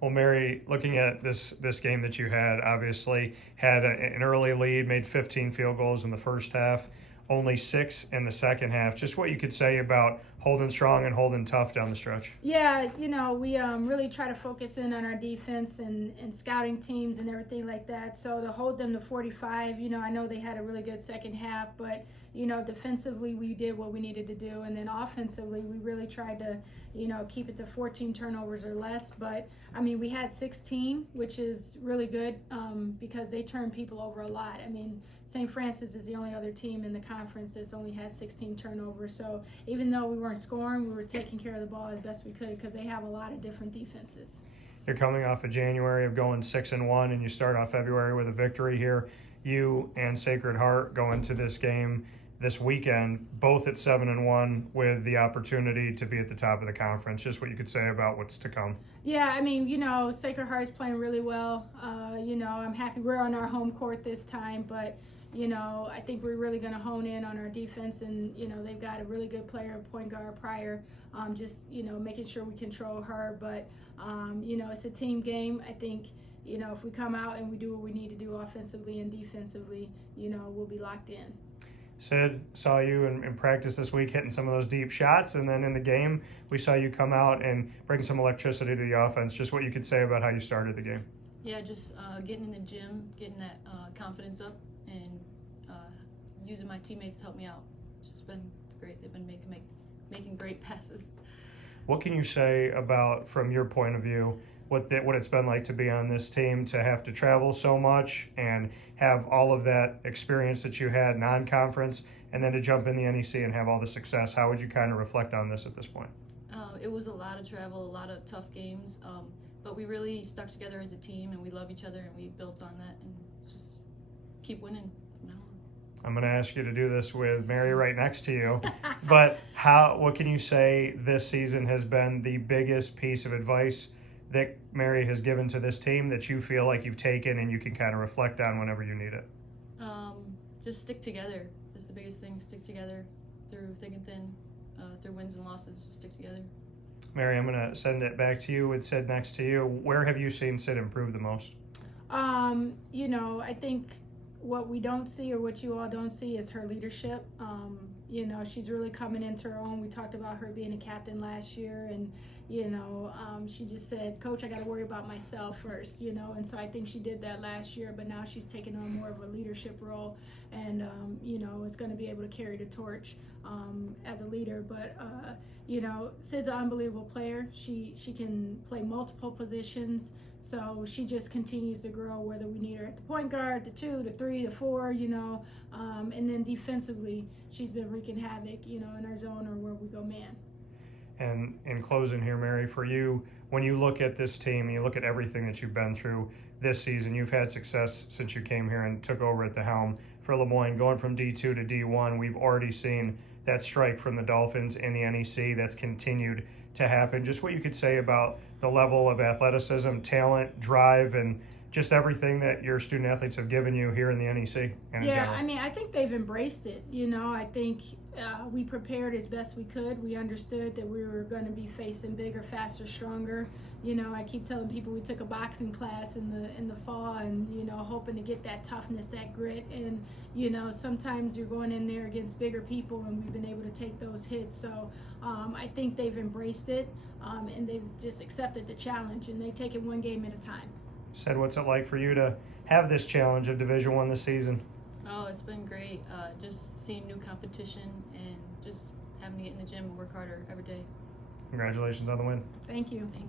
Well, Mary, looking at this game that you had, obviously had an early lead, made 15 field goals in the first half, only 6 in the second half. Just what you could say about holding strong and holding tough down the stretch. Yeah, we really try to focus in on our defense and scouting teams and everything like that. So to hold them to 45, I know they had a really good second half, but defensively we did what we needed to do, and then offensively we really tried to, keep it to 14 turnovers or less. But I mean, we had 16, which is really good because they turned people over a lot. I mean, St. Francis is the only other team in the conference that's only had 16 turnovers. So even though we weren't scoring, we were taking care of the ball as best we could because they have a lot of different defenses. You're coming off of January of going 6-1, and you start off February with a victory here. You and Sacred Heart go into this game this weekend, both at 7-1, with the opportunity to be at the top of the conference. Just what you could say about what's to come. Yeah, I mean, Sacred Heart is playing really well. I'm happy we're on our home court this time, but I think we're really going to hone in on our defense, and they've got a really good player, point guard Pryor. Making sure we control her, but it's a team game. I think if we come out and we do what we need to do offensively and defensively, we'll be locked in. Sid, saw you in practice this week hitting some of those deep shots, and then in the game we saw you come out and bring some electricity to the offense. Just what you could say about how you started the game. Yeah, just getting in the gym, getting that confidence up, and using my teammates to help me out. It's just been great. They've been making great passes. What can you say about, from your point of view, what it's been like to be on this team, to have to travel so much and have all of that experience that you had non-conference, and then to jump in the NEC and have all the success? How would you kind of reflect on this at this point? It was a lot of travel, a lot of tough games, but we really stuck together as a team, and we love each other, and we built on that, and just keep winning from now on. I'm going to ask you to do this with Mary right next to you, but what can you say this season has been the biggest piece of advice that Mary has given to this team that you feel like you've taken and you can kind of reflect on whenever you need it? Just stick together. That's the biggest thing. Stick together through thick and thin, through wins and losses. Just stick together. Mary, I'm going to send it back to you with Sid next to you. Where have you seen Sid improve the most? I think what we don't see, or what you all don't see, is her leadership. She's really coming into her own. We talked about her being a captain last year, and she just said, "Coach, I got to worry about myself first." And so I think she did that last year, but now she's taking on more of a leadership role, and it's going to be able to carry the torch as a leader. But Sid's an unbelievable player. She can play multiple positions. So she just continues to grow, whether we need her at the point guard, the 2, the 3, the 4, and then defensively, she's been wreaking havoc, in our zone or where we go man. And in closing here, Mary, for you, when you look at this team and you look at everything that you've been through this season, you've had success since you came here and took over at the helm for Moyne, going from D2 to D1. We've already seen that strike from the Dolphins in the NEC that's continued to happen. Just what you could say about the level of athleticism, talent, drive, and just everything that your student athletes have given you here in the NEC. Yeah, I mean, I think they've embraced it. I think we prepared as best we could. We understood that we were going to be facing bigger, faster, stronger. I keep telling people we took a boxing class in the fall, and hoping to get that toughness, that grit, and sometimes you're going in there against bigger people, and we've been able to take those hits. So I think they've embraced it, and they've just accepted the challenge, and they take it one game at a time. Sid, what's it like for you to have this challenge of Division I this season? Oh, it's been great. Just seeing new competition and just having to get in the gym and work harder every day. Congratulations on the win. Thank you. Thank you.